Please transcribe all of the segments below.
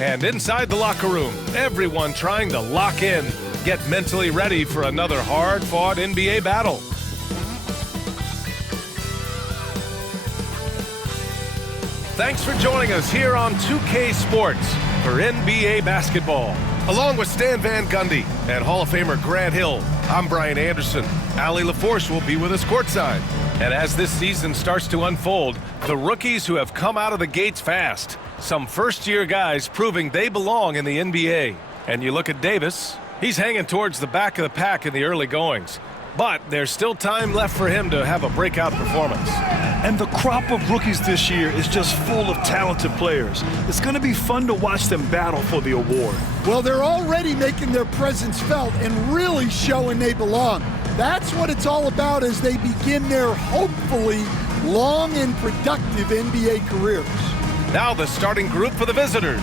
And inside the locker room, everyone trying to lock in, get mentally ready for another hard-fought NBA battle. Thanks for joining us here on 2K Sports for NBA basketball. Along with Stan Van Gundy and Hall of Famer Grant Hill, I'm Brian Anderson. Allie LaForce will be with us courtside. And as this season starts to unfold, the rookies who have come out of the gates fast. Some first-year guys proving they belong in the NBA. And you look at Davis, he's hanging towards the back of the pack in the early goings. But there's still time left for him to have a breakout performance. And the crop of rookies this year is just full of talented players. It's going to be fun to watch them battle for the award. Well, they're already making their presence felt and really showing they belong. That's what it's all about as they begin their, hopefully, long and productive NBA careers. Now the starting group for the visitors.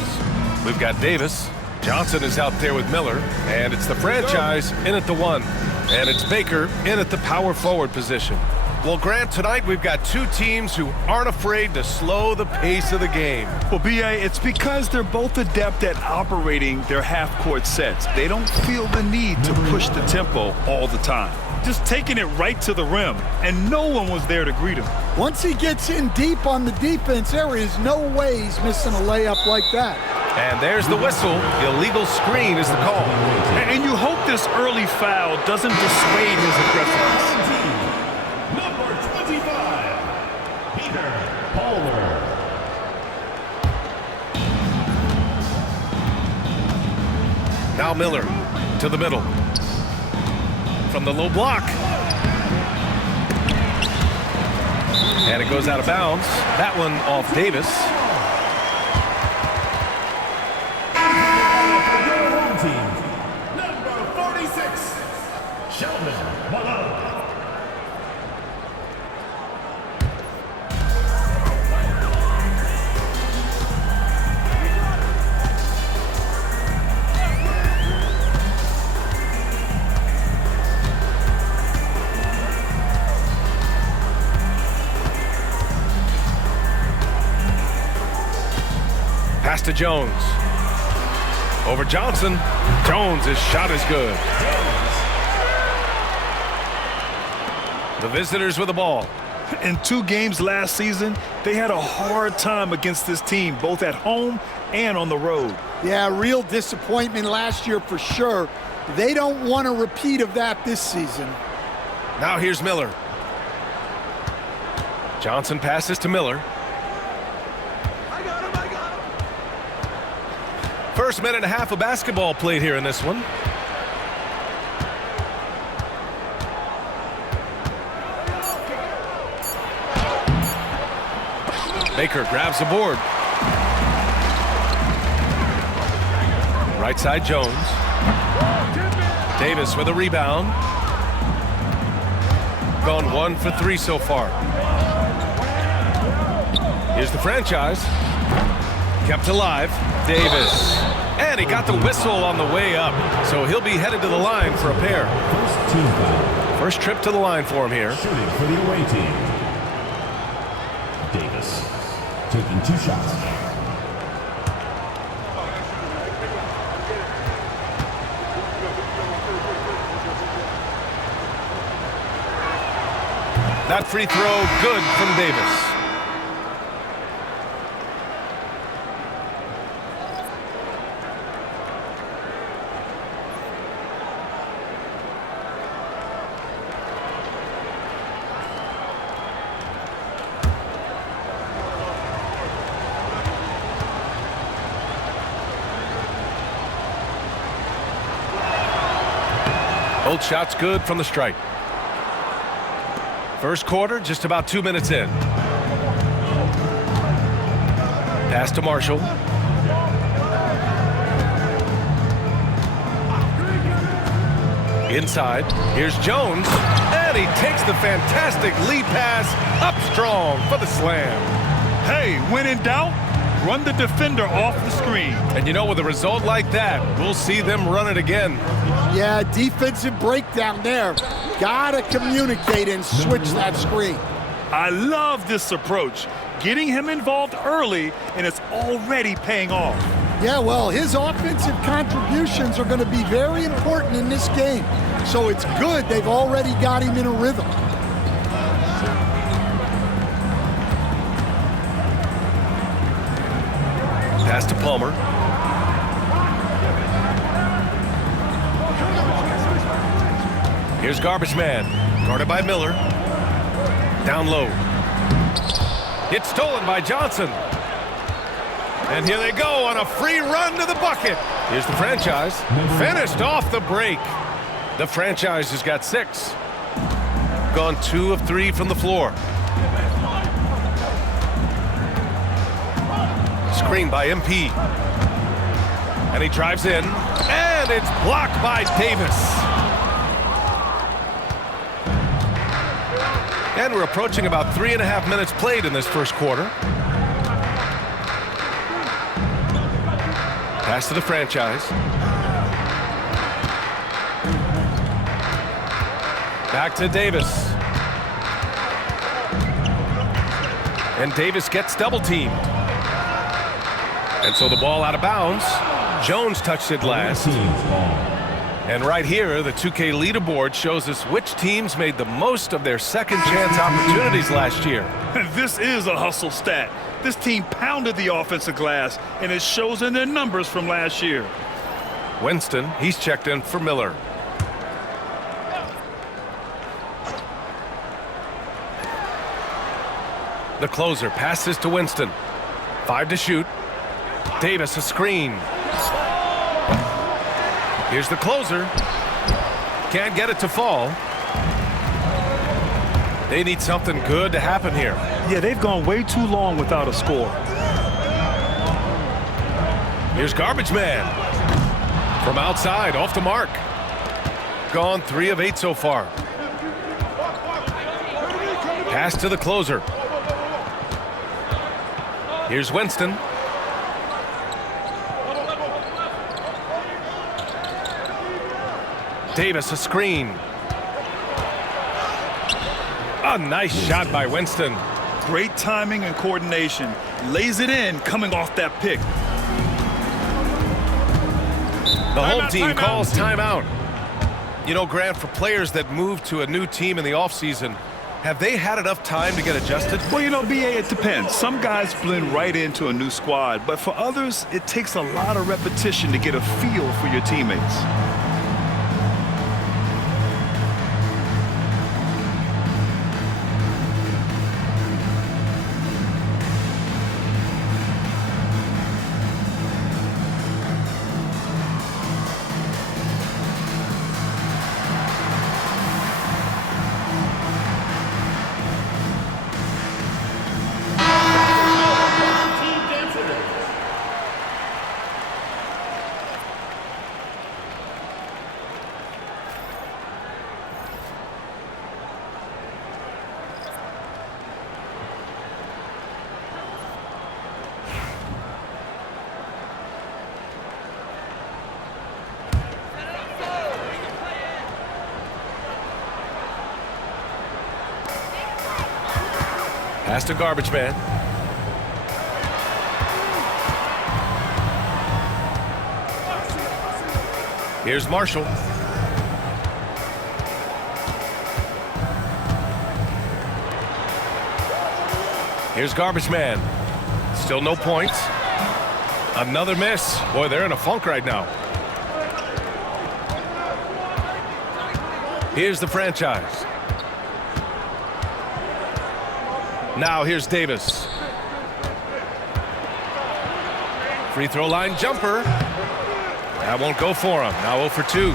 We've got Davis. Johnson is out there with Miller. And it's the franchise in at the 1. And it's Baker in at the power forward position. Well, Grant, tonight we've got two teams who aren't afraid to slow the pace of the game. Well, B.A., it's because they're both adept at operating their half-court sets. They don't feel the need to push the tempo all the time. Just taking it right to the rim, and no one was there to greet him. Once he gets in deep on the defense, there is no way he's missing a layup like that. And there's the whistle. Illegal screen is the call. And you hope this early foul doesn't dissuade his aggressiveness. Number 25, Peter Palmer. Now Miller to the middle. From the low block. And it goes out of bounds. That one off Davis. Pass to Jones. Over Johnson. Jones' shot is good. The visitors with the ball. In 2 games last season, they had a hard time against this team, both at home and on the road. Yeah, real disappointment last year for sure. They don't want a repeat of that this season. Now here's Miller. Johnson passes to Miller. First minute and a half of basketball played here in this one. Baker grabs the board. Right side Jones. Davis with a rebound. Gone 1 for 3 so far. Here's the franchise. Kept alive. Davis. And he got the whistle on the way up. So he'll be headed to the line for a pair. First team foul. First trip to the line for him here. Shooting for the away team. Davis taking 2 shots. That free throw good from Davis. Both shots good from the stripe. First quarter, just about 2 minutes in. Pass to Marshall. Inside, here's Jones, and he takes the fantastic lead pass up strong for the slam. Hey, when in doubt, run the defender off the screen. And you know, with a result like that, we'll see them run it again. Yeah, defensive breakdown there. Gotta communicate and switch that screen. I love this approach. Getting him involved early, and it's already paying off. Yeah, well, his offensive contributions are going to be very important in this game. So it's good they've already got him in a rhythm. Pass to Palmer. Here's Garbage Man, guarded by Miller. Down low. It's stolen by Johnson. And here they go on a free run to the bucket. Here's the franchise. Finished off the break. The franchise has got 6. Gone 2 of 3 from the floor. Screen by MP. And he drives in. And it's blocked by Davis. And we're approaching about 3.5 minutes played in this first quarter. Pass to the franchise. Back to Davis. And Davis gets double teamed. And so the ball out of bounds. Jones touched it last. And right here, the 2K leaderboard shows us which teams made the most of their second chance opportunities last year. This is a hustle stat. This team pounded the offensive glass, and it shows in their numbers from last year. Winston, he's checked in for Miller. The closer passes to Winston. 5 to shoot. Davis a screen. Here's the closer. Can't get it to fall. They need something good to happen here. Yeah, they've gone way too long without a score. Here's Garbage Man. From outside, off the mark. Gone 3 of 8 so far. Pass to the closer. Here's Winston. Davis a screen. A nice shot by Winston. Great timing and coordination. Lays it in coming off that pick. The home team calls timeout. You know, Grant, for players that move to a new team in the offseason, have they had enough time to get adjusted? Well, you know, BA, it depends. Some guys blend right into a new squad, but for others, it takes a lot of repetition to get a feel for your teammates. Pass to Garbage Man. Here's Marshall. Here's Garbage Man. Still no points. Another miss. Boy, they're in a funk right now. Here's the franchise. Now here's Davis. Free throw line jumper. That won't go for him. Now 0 for 2.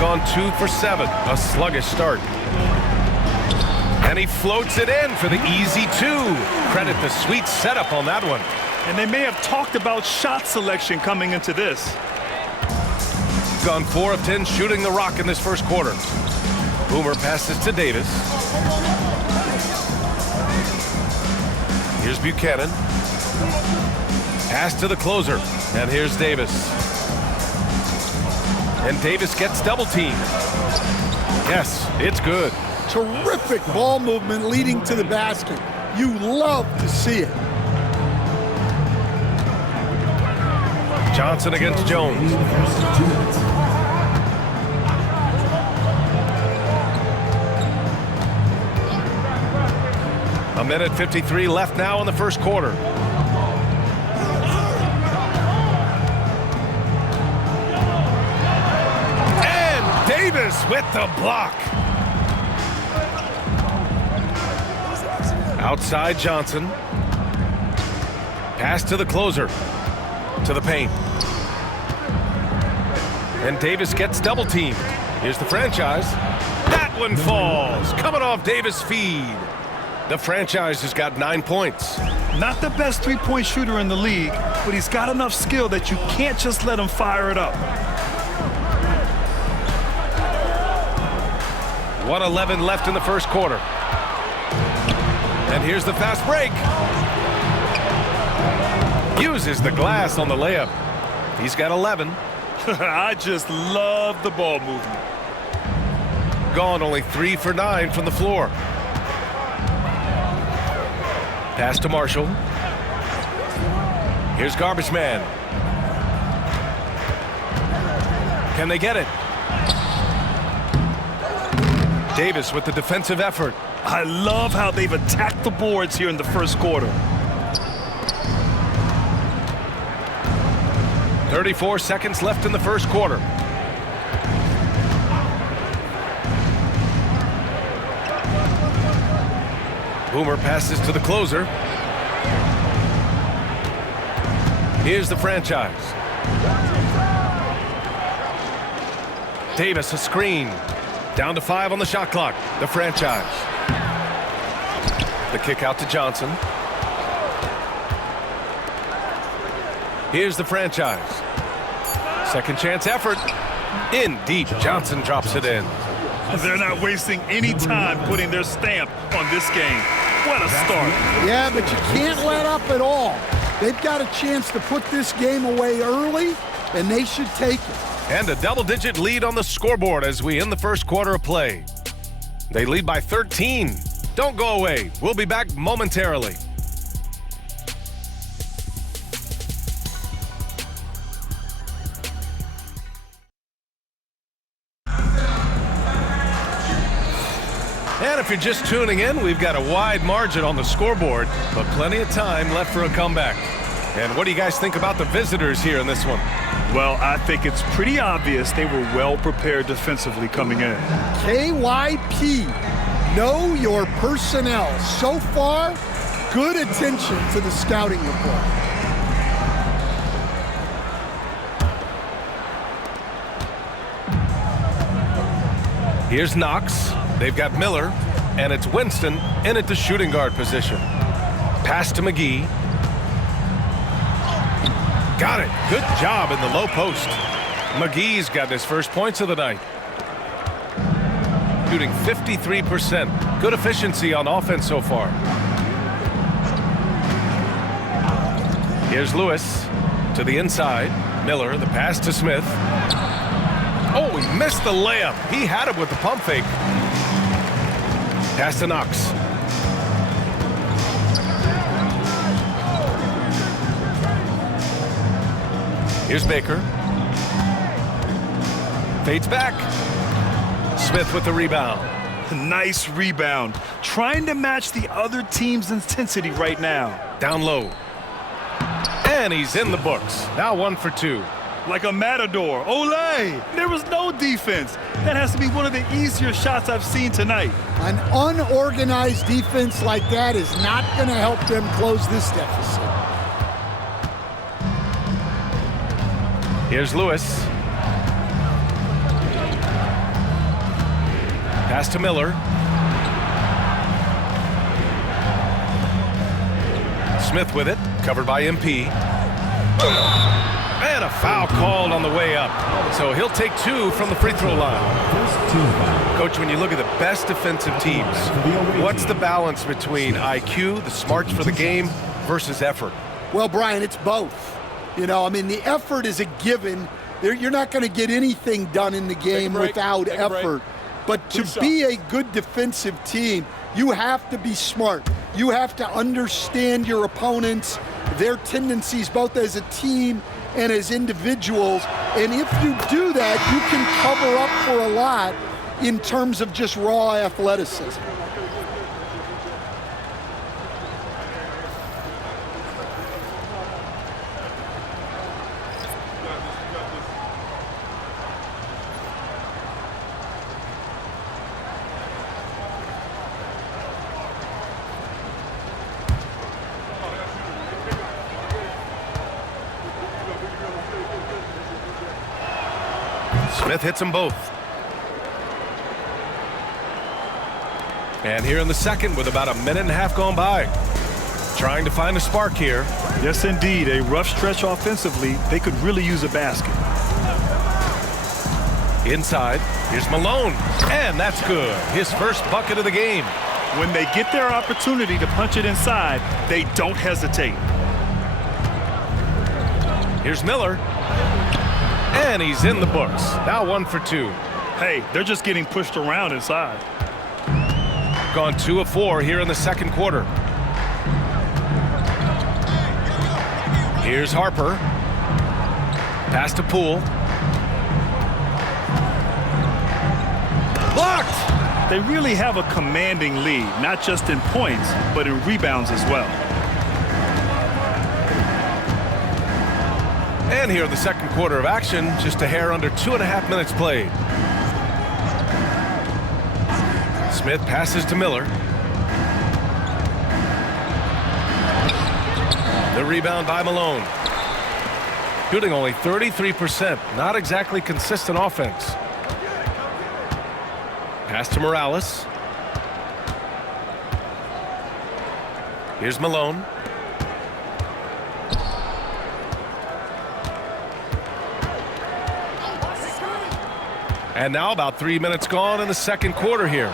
Gone 2 for 7. A sluggish start. And he floats it in for the easy 2. Credit the sweet setup on that one. And they may have talked about shot selection coming into this. Gone 4 of 10 shooting the rock in this first quarter. Boomer passes to Davis. Here's Buchanan. Pass to the closer. And here's Davis. And Davis gets double teamed. Yes, it's good. Terrific ball movement leading to the basket. You love to see it. Johnson against Jones. First 2 minutes. A minute 53 left now in the first quarter. And Davis with the block. Outside Johnson. Pass to the closer. To the paint. And Davis gets double teamed. Here's the franchise. That one falls. Coming off Davis' feed. The franchise has got 9 points. Not the best three-point shooter in the league, but he's got enough skill that you can't just let him fire it up. 1:11 left in the first quarter. And here's the fast break. Uses the glass on the layup. He's got 11. I just love the ball movement. Gone only 3 for 9 from the floor. Pass to Marshall. Here's Garbage Man. Can they get it? Davis with the defensive effort. I love how they've attacked the boards here in the first quarter. 34 seconds left in the first quarter. Boomer passes to the closer. Here's the franchise. Davis, a screen. Down to 5 on the shot clock. The franchise. The kick out to Johnson. Here's the franchise. Second chance effort. In deep. Johnson drops it in. They're not wasting any time putting their stamp on this game. What a start. Yeah, but you can't let up at all. They've got a chance to put this game away early, and they should take it. And a double-digit lead on the scoreboard as we end the first quarter of play. They lead by 13. Don't go away. We'll be back momentarily. And if you're just tuning in, we've got a wide margin on the scoreboard, but plenty of time left for a comeback. And what do you guys think about the visitors here in this one? Well, I think it's pretty obvious they were well prepared defensively coming in. KYP, know your personnel. So far, good attention to the scouting report. Here's Knox. They've got Miller, and it's Winston in at the shooting guard position. Pass to McGee. Got it. Good job in the low post. McGee's got his first points of the night. Shooting 53%. Good efficiency on offense so far. Here's Lewis to the inside. Miller, the pass to Smith. Oh, he missed the layup. He had it with the pump fake. Pass to Knox. Here's Baker. Fades back. Smith with the rebound. Nice rebound. Trying to match the other team's intensity right now. Down low. And he's in the books. Now 1 for 2. Like a matador. Olay! There was no defense. That has to be one of the easier shots I've seen tonight. An unorganized defense like that is not going to help them close this deficit. Here's Lewis. Pass to Miller. Smith with it, covered by MP. And a foul called on the way up. So he'll take 2 from the free throw line. First 2 foul. Coach, when you look at the best defensive teams, what's the balance between IQ, the smarts for the game, versus effort? Well, Brian, it's both. You know, I mean, the effort is a given. You're not going to get anything done in the game without effort. But to be a good defensive team, you have to be smart. You have to understand your opponents, their tendencies, both as a team and as individuals. And if you do that, you can cover up for a lot in terms of just raw athleticism. Smith hits them both. And here in the second with about a minute and a half gone by. Trying to find a spark here. Yes, indeed. A rough stretch offensively. They could really use a basket. Inside. Here's Malone. And that's good. His first bucket of the game. When they get their opportunity to punch it inside, they don't hesitate. Here's Miller. And he's in the books. Now 1 for 2. Hey, they're just getting pushed around inside. Gone 2 of 4 here in the second quarter. Here's Harper. Pass to Poole. Blocked! They really have a commanding lead, not just in points, but in rebounds as well. And here in the second quarter of action, just a hair under 2.5 minutes played. Smith passes to Miller. The rebound by Malone. Shooting only 33%. Not exactly consistent offense. Pass to Morales. Here's Malone. And now about 3 minutes gone in the second quarter here.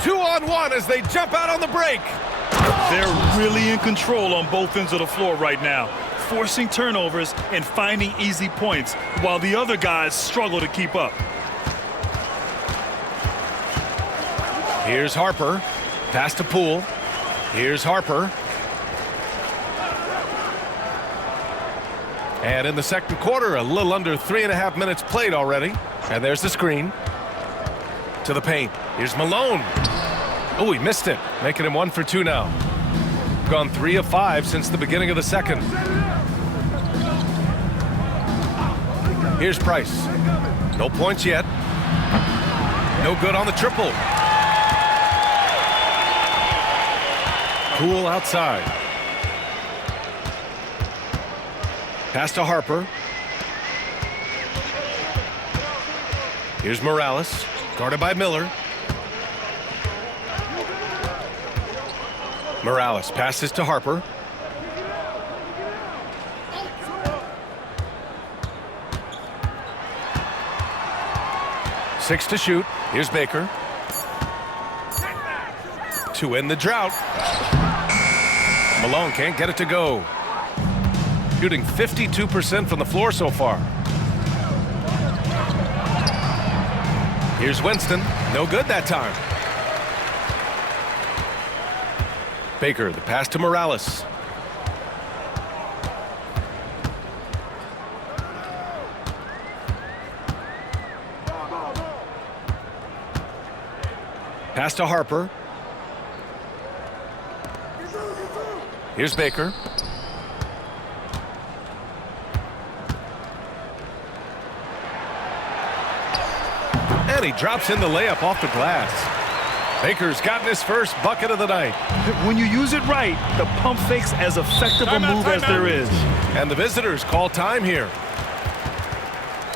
2-on-1 as they jump out on the break. They're really in control on both ends of the floor right now, forcing turnovers and finding easy points while the other guys struggle to keep up. Here's Harper. Pass to Poole. Here's Harper. And in the second quarter, a little under 3.5 minutes played already. And there's the screen. To the paint. Here's Malone. Oh, he missed it. Making him 1 for 2 now. Gone 3 of 5 since the beginning of the second. Here's Price. No points yet. No good on the triple. Poole outside. Pass to Harper. Here's Morales, guarded by Miller. Morales passes to Harper. Six to shoot. Here's Baker. To end the drought. Malone can't get it to go. Shooting 52% from the floor so far. Here's Winston. No good that time. Baker, the pass to Morales. Pass to Harper. Here's Baker. And he drops in the layup off the glass. Baker's gotten his first bucket of the night. When you use it right, the pump fake's as effective a move as there is. And the visitors call time here.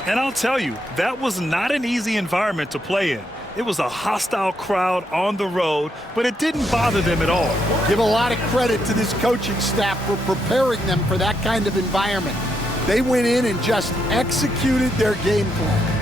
And I'll tell you, that was not an easy environment to play in. It was a hostile crowd on the road, but it didn't bother them at all. Give a lot of credit to this coaching staff for preparing them for that kind of environment. They went in and just executed their game plan.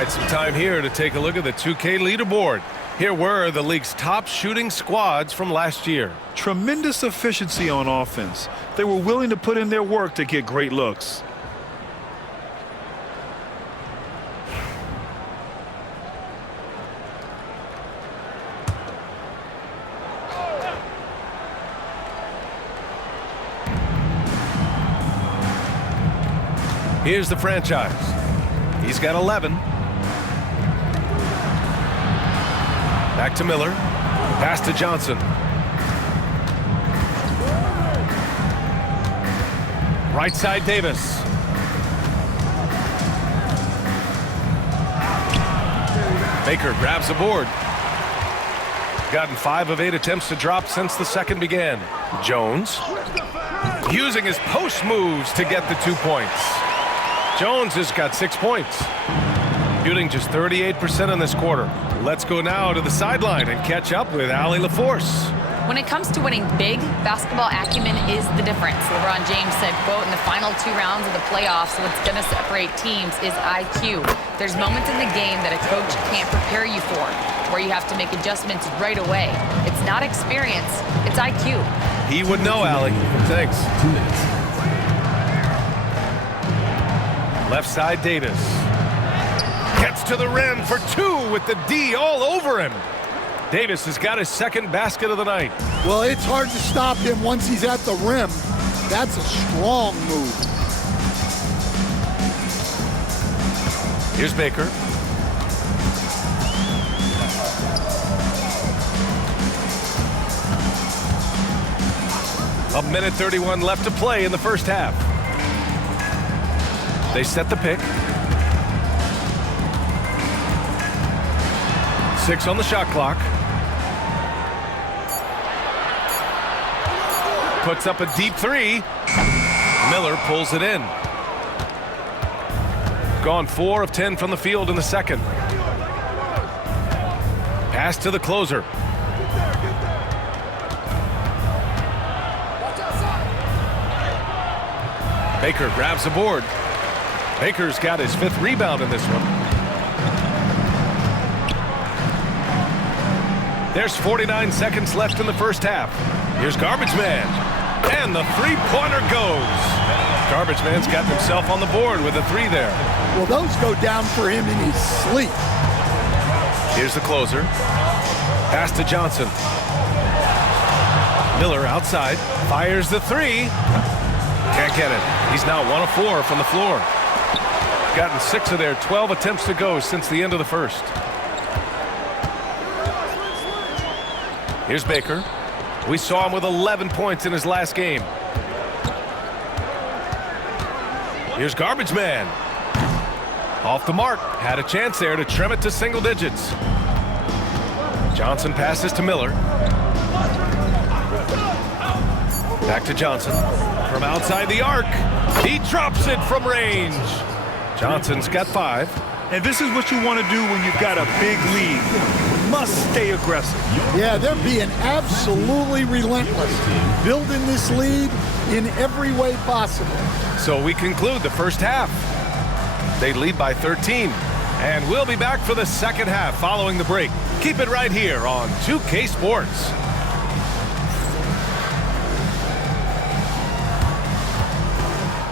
right, some time here to take a look at the 2K leaderboard. Here were the league's top shooting squads from last year. Tremendous efficiency on offense. They were willing to put in their work to get great looks. Here's the franchise. He's got 11. Back to Miller. Pass to Johnson. Right side, Davis. Baker grabs the board. Gotten 5 of 8 attempts to drop since the second began. Jones using his post moves to get the 2 points. Jones has got 6 points. Shooting just 38% in this quarter. Let's go now to the sideline and catch up with Allie LaForce. When it comes to winning big, basketball acumen is the difference. LeBron James said, quote, in the final 2 rounds of the playoffs, what's going to separate teams is IQ. There's moments in the game that a coach can't prepare you for, where you have to make adjustments right away. It's not experience, it's IQ. He would know, Allie. Thanks. 2 minutes. Left side, Davis. Gets to the rim for 2 with the D all over him. Davis has got his second basket of the night. Well, it's hard to stop him once he's at the rim. That's a strong move. Here's Baker. A minute 31 left to play in the first half. They set the pick. 6 on the shot clock. Puts up a deep 3. Miller pulls it in. Gone 4 of 10 from the field in the second. Pass to the closer. Baker grabs the board. Baker's got his 5th rebound in this one. There's 49 seconds left in the first half. Here's Garbage Man. And the 3-pointer goes. Garbage Man's got himself on the board with a 3 there. Well, those go down for him in his sleep. Here's the closer. Pass to Johnson. Miller outside. Fires the 3. Can't get it. He's now 1 of 4 from the floor. Gotten 6 of their 12 attempts to go since the end of the first. Here's Baker. We saw him with 11 points in his last game. Here's Garbage Man. Off the mark. Had a chance there to trim it to single digits. Johnson passes to Miller. Back to Johnson. From outside the arc. He drops it from range. Johnson's got 5. And this is what you want to do when you've got a big lead. Must stay aggressive. Yeah, they're being absolutely relentless, building this lead in every way possible. So we conclude the first half. They lead by 13. And we'll be back for the second half following the break. Keep it right here on 2K Sports.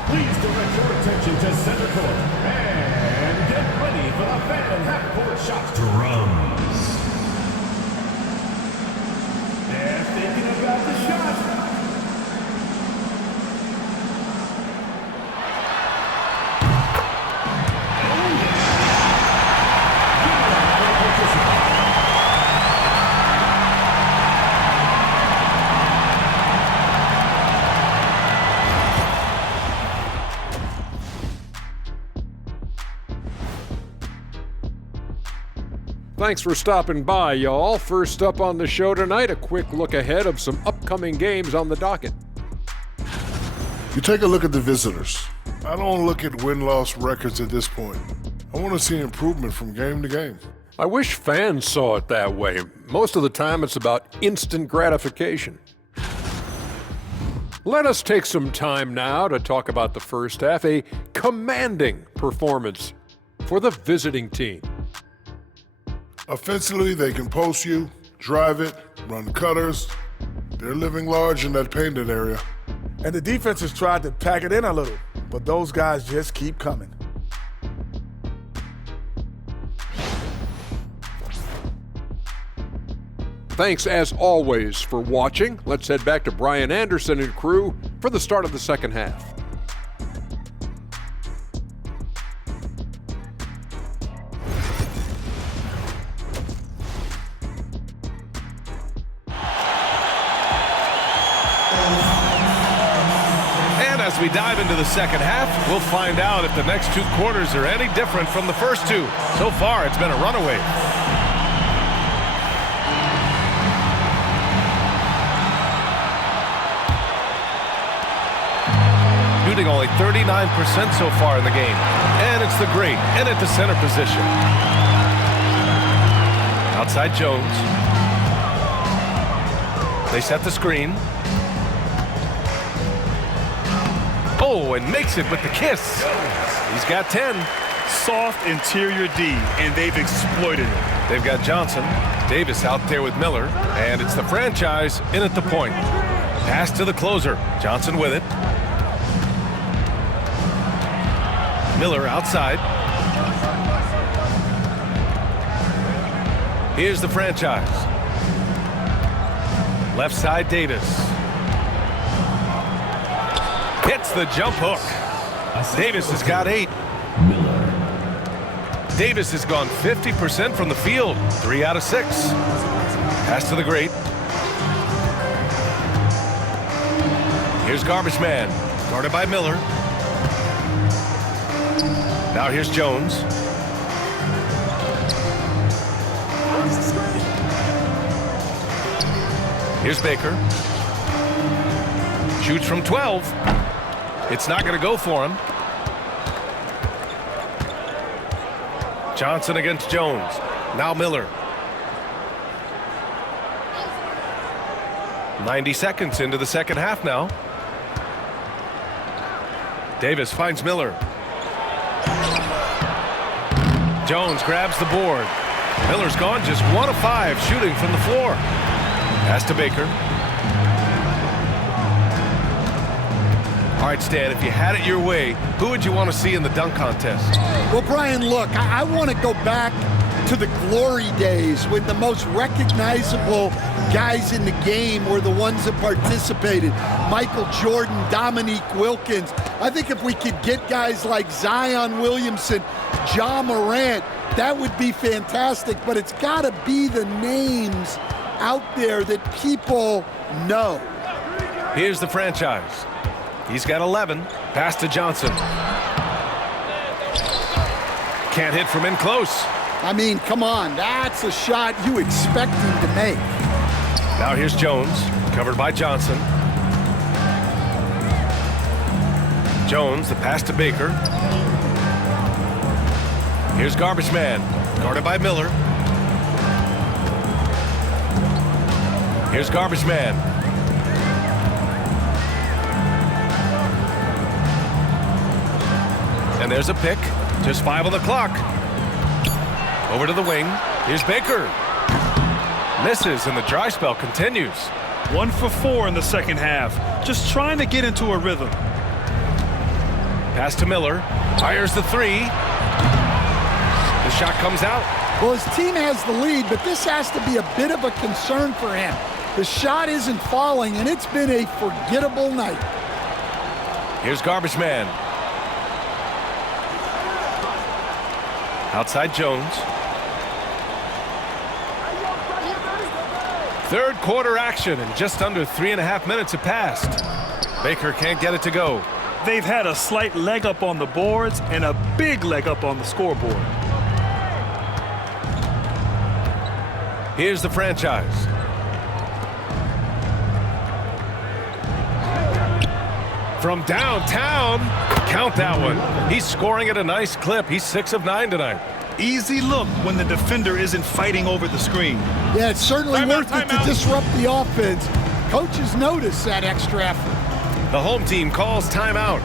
Please direct your attention to center court and get ready for the fan half-court shot. Drums. They're thinking about the shot. Thanks for stopping by, y'all. First up on the show tonight, a quick look ahead of some upcoming games on the docket. You take a look at the visitors. I don't look at win-loss records at this point. I want to see improvement from game to game. I wish fans saw it that way. Most of the time, it's about instant gratification. Let us take some time now to talk about the first half, a commanding performance for the visiting team. Offensively, they can post you, drive it, run cutters. They're living large in that painted area. And the defense has tried to pack it in a little, but those guys just keep coming. Thanks as always for watching. Let's head back to Brian Anderson and crew for the start of the second half. And as we dive into the second half, we'll find out if the next 2 quarters are any different from the first 2. So far, it's been a runaway. Shooting only 39% so far in the game. And it's the great in at the center position. Outside Jones. They set the screen. Oh, and makes it with the kiss. He's got 10. Soft interior D, and they've exploited it. They've got Johnson. Davis out there with Miller. And it's the franchise in at the point. Pass to the closer. Johnson with it. Miller outside. Here's the franchise. Left side, Davis. Hits the jump hook. Davis has got 8. Davis has gone 50% from the field. 3 out of 6. Pass to the great. Here's Garbage Man. Guarded by Miller. Now here's Jones. Here's Baker. Shoots from 12. It's not going to go for him. Johnson against Jones. Now Miller. 90 seconds into the second half now. Davis finds Miller. Jones grabs the board. Miller's gone just 1 of 5 shooting from the floor. Pass to Baker. All right, Stan, if you had it your way, who would you want to see in the dunk contest? Well, Brian, look, I want to go back to the glory days when the most recognizable guys in the game were the ones that participated. Michael Jordan, Dominique Wilkins. I think if we could get guys like Zion Williamson, Ja Morant, that would be fantastic, but it's got to be the names out there that people know. Here's the franchise. He's got 11. Pass to Johnson. Can't hit from in close. I mean, come on, that's a shot you expect him to make. Now here's Jones, covered by Johnson. Jones, the pass to Baker. Here's Garbage Man, guarded by Miller. Here's Garbage Man. And there's a pick. Just 5 on the clock. Over to the wing. Here's Baker. Misses, and the dry spell continues. 1 for 4 in the second half. Just trying to get into a rhythm. Pass to Miller. Fires the 3. The shot comes out. Well, his team has the lead, but this has to be a bit of a concern for him. The shot isn't falling, and it's been a forgettable night. Here's Garbage Man. Outside Jones. Third quarter action, and just under 3.5 minutes have passed. Baker can't get it to go. They've had a slight leg up on the boards and a big leg up on the scoreboard. Here's the franchise. From downtown, count that one. He's scoring at a nice clip. He's 6 of 9 tonight. Easy look when the defender isn't fighting over the screen. Yeah, it's certainly worth it to disrupt the offense. Coaches notice that extra effort. The home team calls timeout.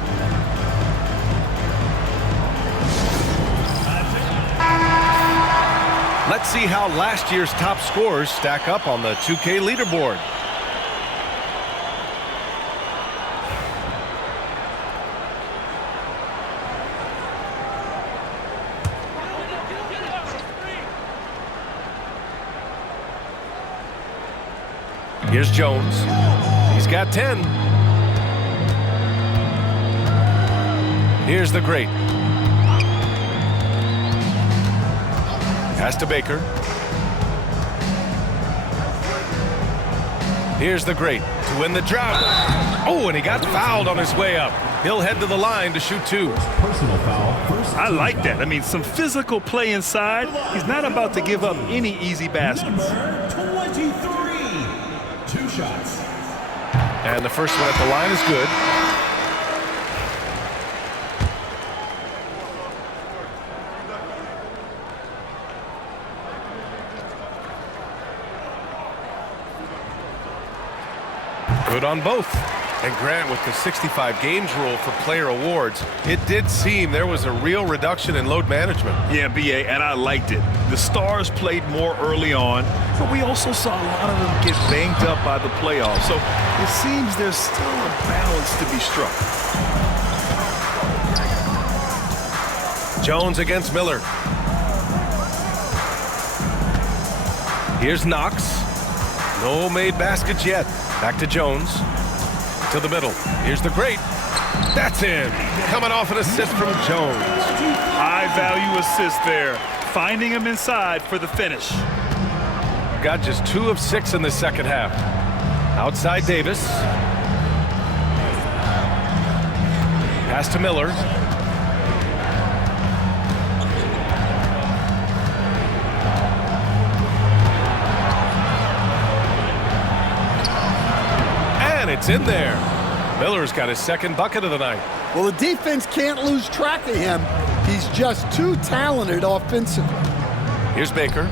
Let's see how last year's top scorers stack up on the 2K leaderboard. Here's Jones. He's got 10. Here's the great. Pass to Baker. Here's the great to win the drought. Oh, and he got fouled on his way up. He'll head to the line to shoot 2. Personal foul. I like that. I mean, some physical play inside. He's not about to give up any easy baskets. Number 23. 2 shots. And the first one at the line is good. Good on both. And Grant, with the 65 games rule for player awards, it did seem there was a real reduction in load management. Yeah, BA, and I liked it. The stars played more early on, but we also saw a lot of them get banged up by the playoffs. So it seems there's still a balance to be struck. Jones against Miller. Here's Knox. No made baskets yet. Back to Jones. To the middle. Here's the great. That's in. Coming off an assist from Jones. High-value assist there. Finding him inside for the finish. Got just 2 of 6 in the second half. Outside Davis. Pass to Miller. And it's in there. Miller's got his second bucket of the night. Well, the defense can't lose track of him. He's just too talented offensively. Here's Baker.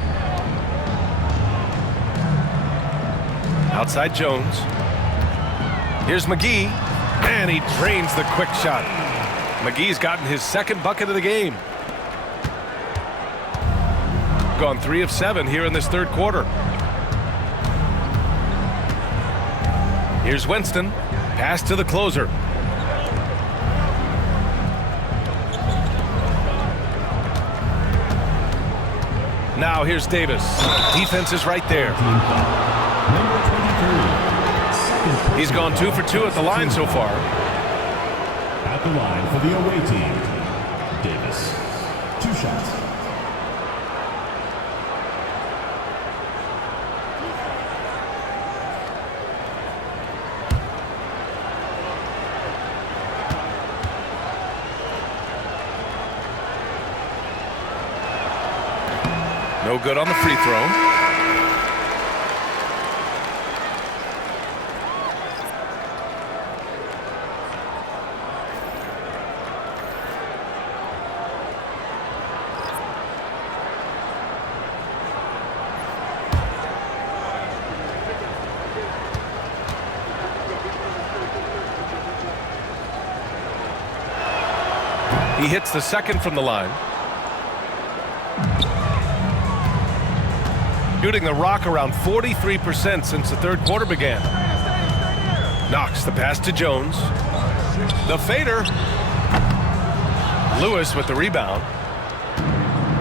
Outside Jones. Here's McGee. And he drains the quick shot. McGee's gotten his second bucket of the game. Gone 3 of 7 here in this third quarter. Here's Winston. Pass to the closer. Now here's Davis. Defense is right there. Number 23. He's gone 2 for 2 at the line so far. At the line for the away team, Davis. 2 shots. No good on the free throw. He hits the second from the line. Shooting the rock around 43% since the third quarter began. Knox the pass to Jones. The fader. Lewis with the rebound.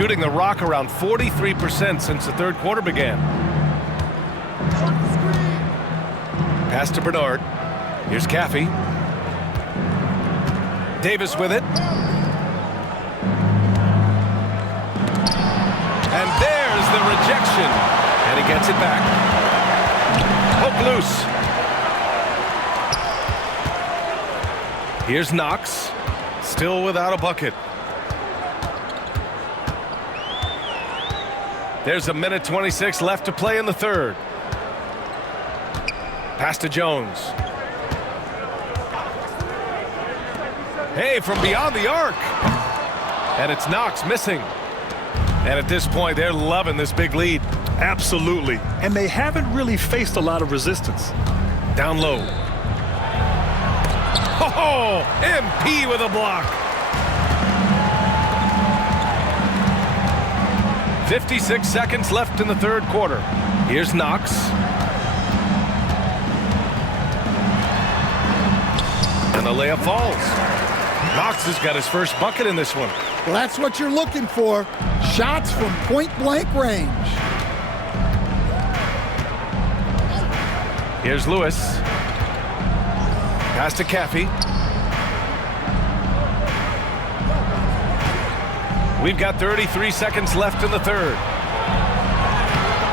Shooting the rock around 43% since the third quarter began. Pass to Bernard. Here's Caffey. Davis with it. And there's the rejection. And he gets it back. Hook loose. Here's Knox. Still without a bucket. There's a minute 26 left to play in the third. Pass to Jones. Hey, from beyond the arc. And it's Knox missing. And at this point, they're loving this big lead. Absolutely. And they haven't really faced a lot of resistance. Down low. Oh, MP with a block. 56 seconds left in the third quarter. Here's Knox. And the layup falls. Knox has got his first bucket in this one. Well, that's what you're looking for. Shots from point-blank range. Here's Lewis. Pass to Caffey. We've got 33 seconds left in the third.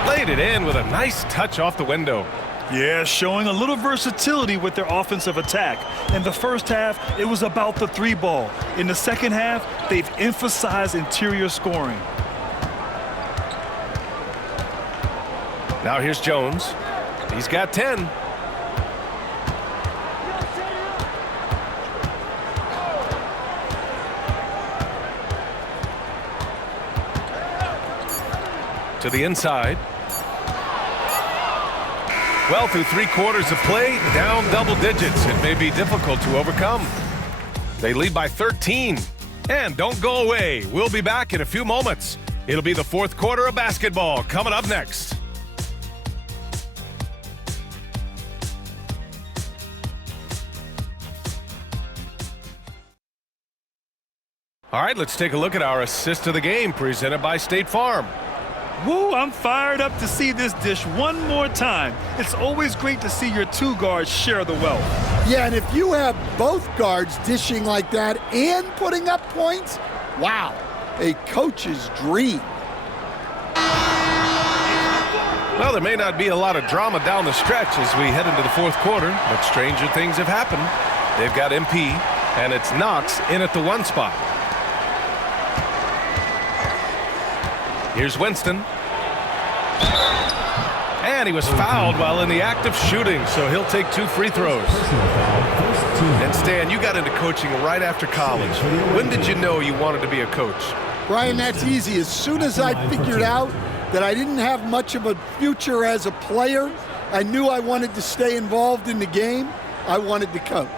Laid it in with a nice touch off the window. Yeah, showing a little versatility with their offensive attack. In the first half, it was about the three ball. In the second half, they've emphasized interior scoring. Now here's Jones. He's got 10. To the inside. Well, through 3 quarters of play, down double digits. It may be difficult to overcome. They lead by 13. And don't go away. We'll be back in a few moments. It'll be the fourth quarter of basketball coming up next. All right, let's take a look at our assist of the game presented by State Farm. Woo, I'm fired up to see this dish one more time. It's always great to see your two guards share the wealth. Yeah, and if you have both guards dishing like that and putting up points, wow, a coach's dream. Well, there may not be a lot of drama down the stretch as we head into the fourth quarter, but stranger things have happened. They've got MP, and it's Knox in at the 1 spot. Here's Winston. And he was fouled while in the act of shooting, so he'll take 2 free throws. And Stan, you got into coaching right after college. When did you know you wanted to be a coach? Brian, that's easy. As soon as I figured out that I didn't have much of a future as a player, I knew I wanted to stay involved in the game. I wanted to coach.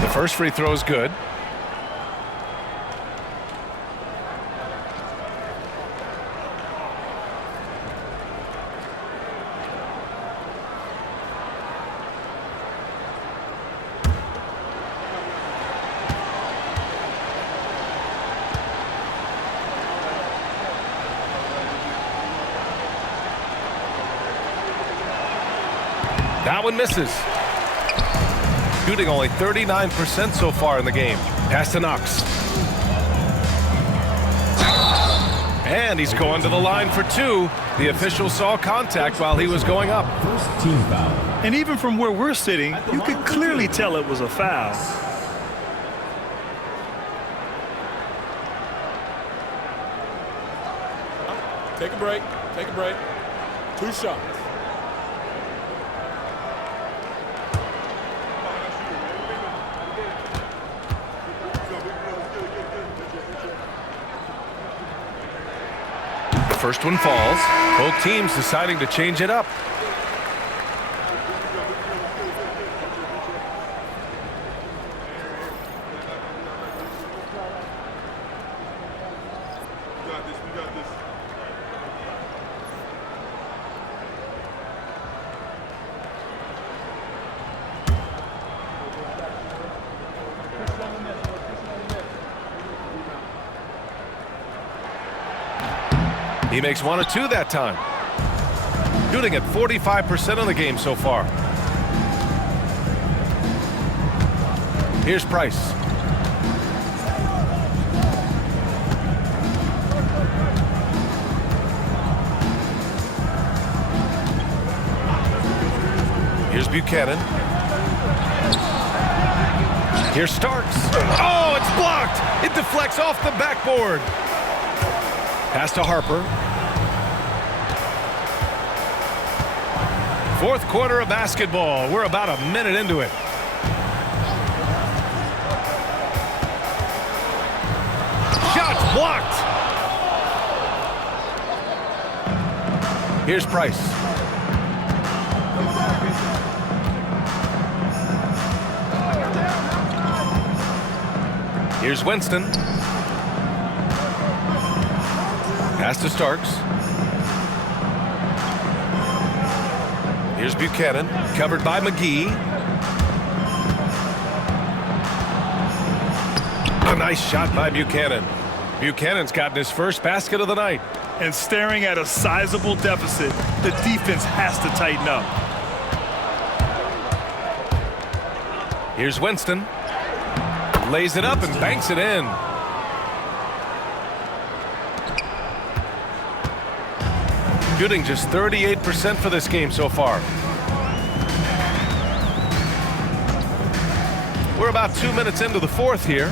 The first free throw is good. That one misses. Shooting only 39% so far in the game. Pass to Knox. And he's going to the line for 2. The official saw contact while he was going up. First team foul. And even from where we're sitting, you could clearly tell it was a foul. Take a break. Take a break. 2 shots. First one falls. Both teams deciding to change it up. He makes 1 of 2 that time. Shooting at 45% of the game so far. Here's Price. Here's Buchanan. Here's Starks. Oh, it's blocked. It deflects off the backboard. Pass to Harper. Fourth quarter of basketball. We're about a minute into it. Shots blocked. Here's Price. Here's Winston. Pass to Starks. Here's Buchanan, covered by McGee. A nice shot by Buchanan. Buchanan's gotten his first basket of the night. And staring at a sizable deficit, the defense has to tighten up. Here's Winston. Lays it up and banks it in. Shooting just 38% for this game so far. We're about 2 minutes into the fourth here.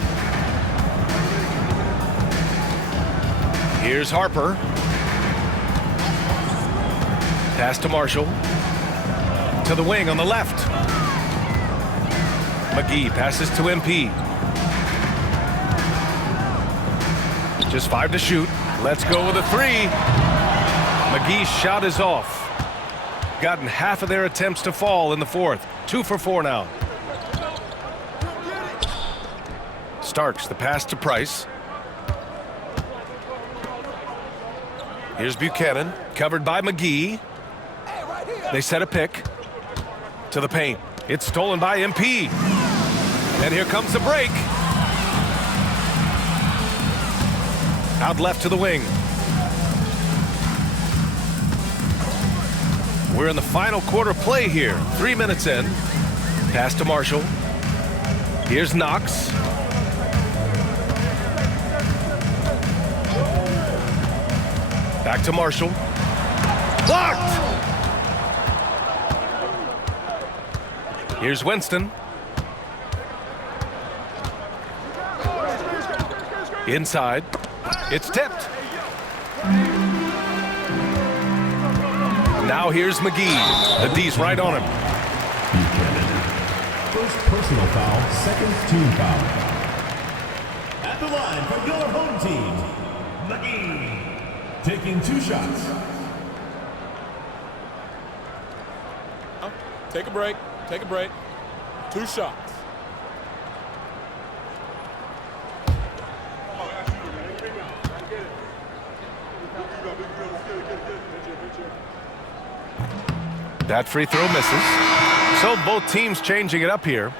Here's Harper. Pass to Marshall. To the wing on the left. McGee passes to MP. Just 5 to shoot. Let's go with a 3. McGee's shot is off. Gotten half of their attempts to fall in the fourth. 2 for 4 now. Starks the pass to Price. Here's Buchanan, covered by McGee. They set a pick to the paint. It's stolen by MP. And here comes the break. Out left to the wing. We're in the final quarter play here. 3 minutes in. Pass to Marshall. Here's Knox. Back to Marshall. Blocked! Here's Winston. Inside. It's tipped. Now here's McGee. The D's right on him. First personal foul, second team foul. At the line for your home team, McGee. Taking 2 shots. Take a break. Take a break. 2 shots. That free throw misses. So both teams changing it up here.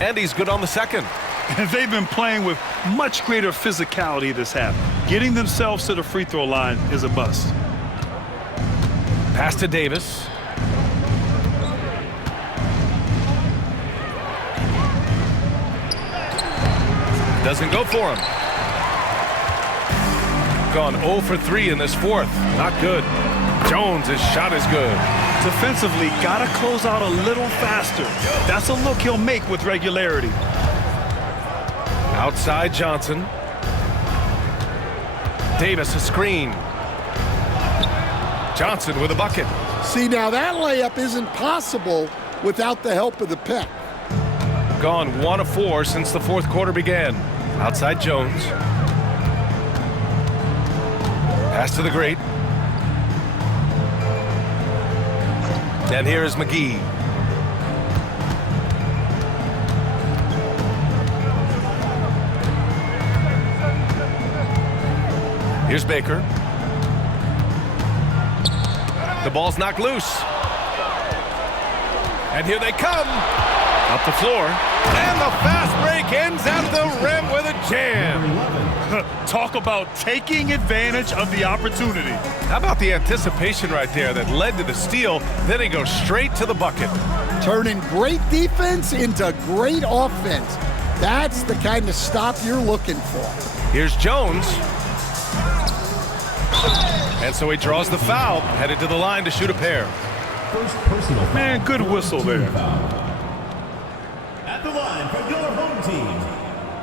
And he's good on the second. And they've been playing with much greater physicality this half. Getting themselves to the free throw line is a must. Pass to Davis. Doesn't go for him. Gone 0 for 3 in this fourth. Not good. Jones, his shot is good. Defensively, gotta close out a little faster. That's a look he'll make with regularity. Outside Johnson. Davis a screen. Johnson with a bucket. See, now that layup isn't possible without the help of the pick. Gone 1 of 4 since the fourth quarter began. Outside Jones. Pass to the great. And here is McGee. Here's Baker. The ball's knocked loose. And here they come. Up the floor. And the fast break ends at the rim with a jam. Talk about taking advantage of the opportunity. How about the anticipation right there that led to the steal? Then he goes straight to the bucket. Turning great defense into great offense. That's the kind of stop you're looking for. Here's Jones. And so he draws the foul, headed to the line to shoot a pair. First personal foul. Man, good whistle there. At the line for your home team,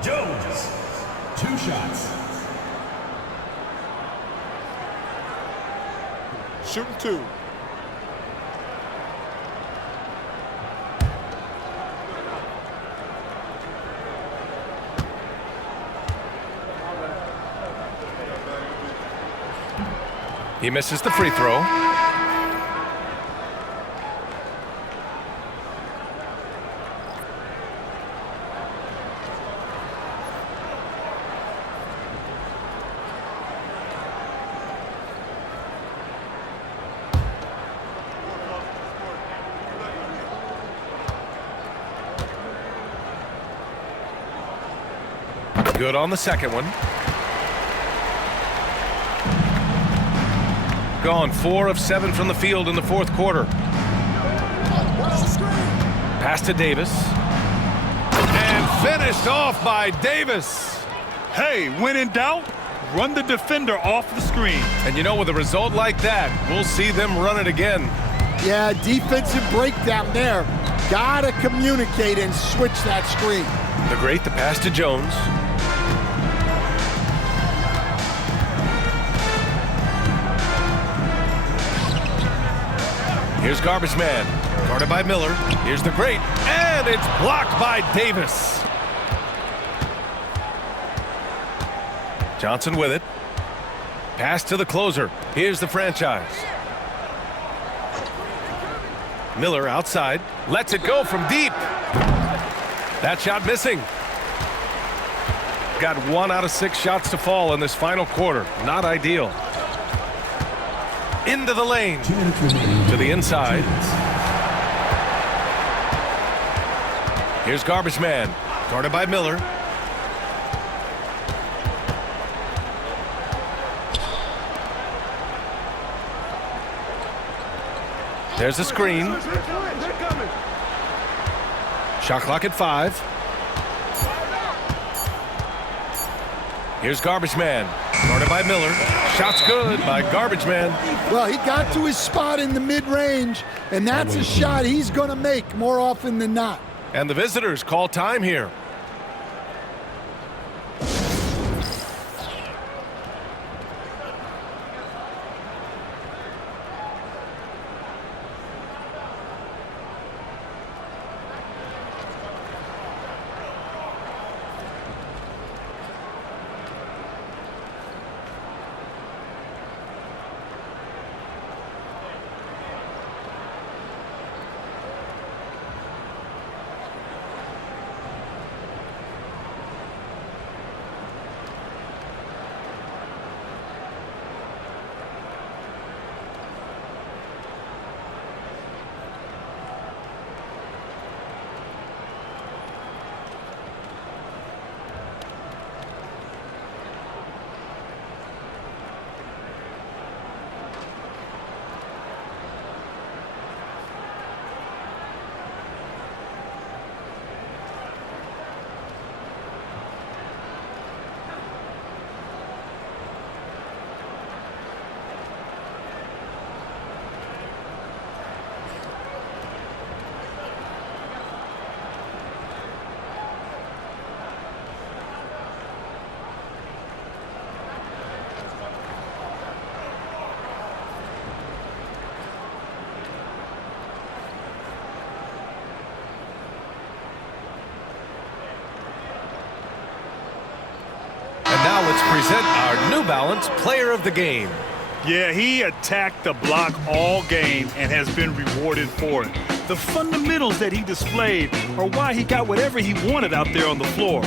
Jones. 2 shots. Shooting 2. He misses the free throw. Good on the second one. Gone 4 of 7 from the field in the fourth quarter. Pass to Davis. And finished off by Davis. Hey, when in doubt, run the defender off the screen. And you know, with a result like that, we'll see them run it again. Yeah, defensive breakdown there. Gotta communicate and switch that screen. The great, the pass to Jones. Here's Garbage Man, guarded by Miller. Here's the great, and it's blocked by Davis. Johnson with it. Pass to the closer. Here's the franchise. Miller outside, lets it go from deep. That shot missing. Got 1 out of 6 shots to fall in this final quarter. Not ideal. Into the lane, to the inside. Here's Garbage Man, guarded by Miller. There's the screen. Shot clock at 5. Here's Garbage Man, guarded by Miller. Shot's good by Garbage Man. Well, he got to his spot in the mid-range, and that's a shot he's going to make more often than not. And the visitors call time here. Now let's present our New Balance Player of the Game. Yeah, he attacked the block all game and has been rewarded for it. The fundamentals that he displayed are why he got whatever he wanted out there on the floor.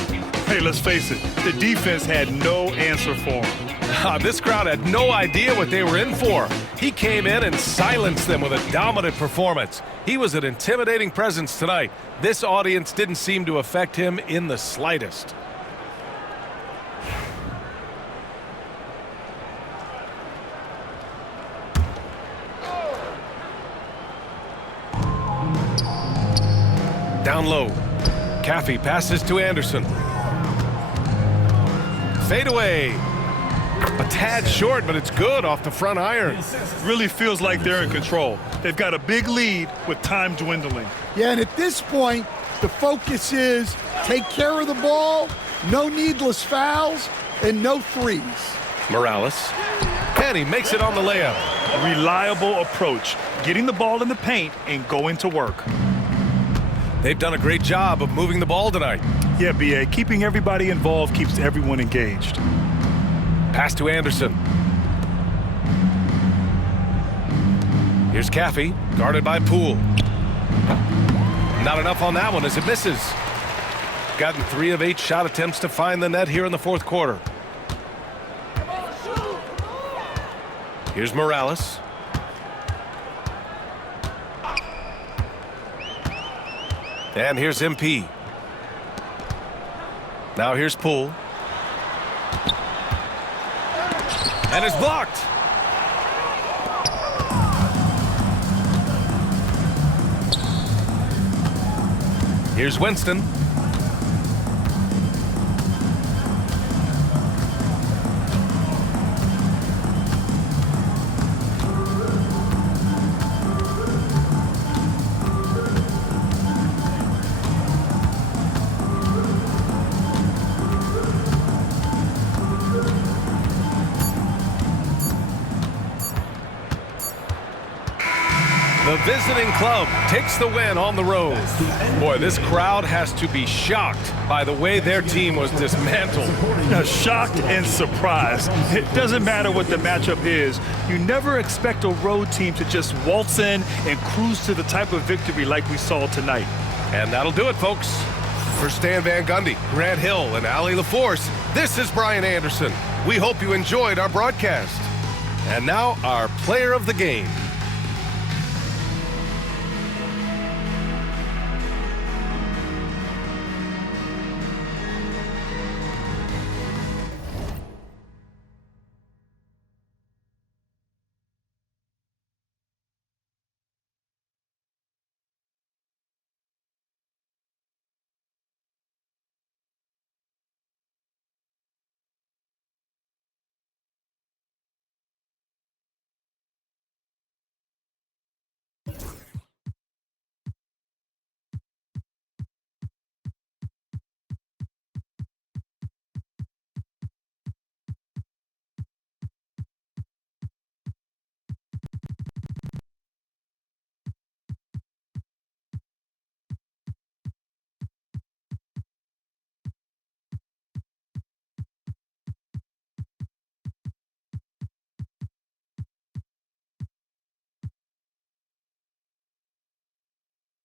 Hey, let's face it, the defense had no answer for him. This crowd had no idea what they were in for. He came in and silenced them with a dominant performance. He was an intimidating presence tonight. This audience didn't seem to affect him in the slightest. Down low. Caffey passes to Anderson. Fade away. A tad short, but it's good off the front iron. Really feels like they're in control. They've got a big lead with time dwindling. Yeah, and at this point, the focus is take care of the ball, no needless fouls, and no threes. Morales. And he makes it on the layup. Reliable approach, getting the ball in the paint and going to work. They've done a great job of moving the ball tonight. Yeah, B.A., keeping everybody involved keeps everyone engaged. Pass to Anderson. Here's Caffey, guarded by Poole. Not enough on that one as it misses. Gotten 3 of 8 shot attempts to find the net here in the fourth quarter. Here's Morales. And here's MP. Now here's Poole. And it's blocked. Here's Winston. The visiting club takes the win on the road. Boy, this crowd has to be shocked by the way their team was dismantled. Shocked and surprised. It doesn't matter what the matchup is. You never expect a road team to just waltz in and cruise to the type of victory like we saw tonight. And that'll do it, folks. For Stan Van Gundy, Grant Hill, and Allie LaForce, this is Brian Anderson. We hope you enjoyed our broadcast. And now, our player of the game.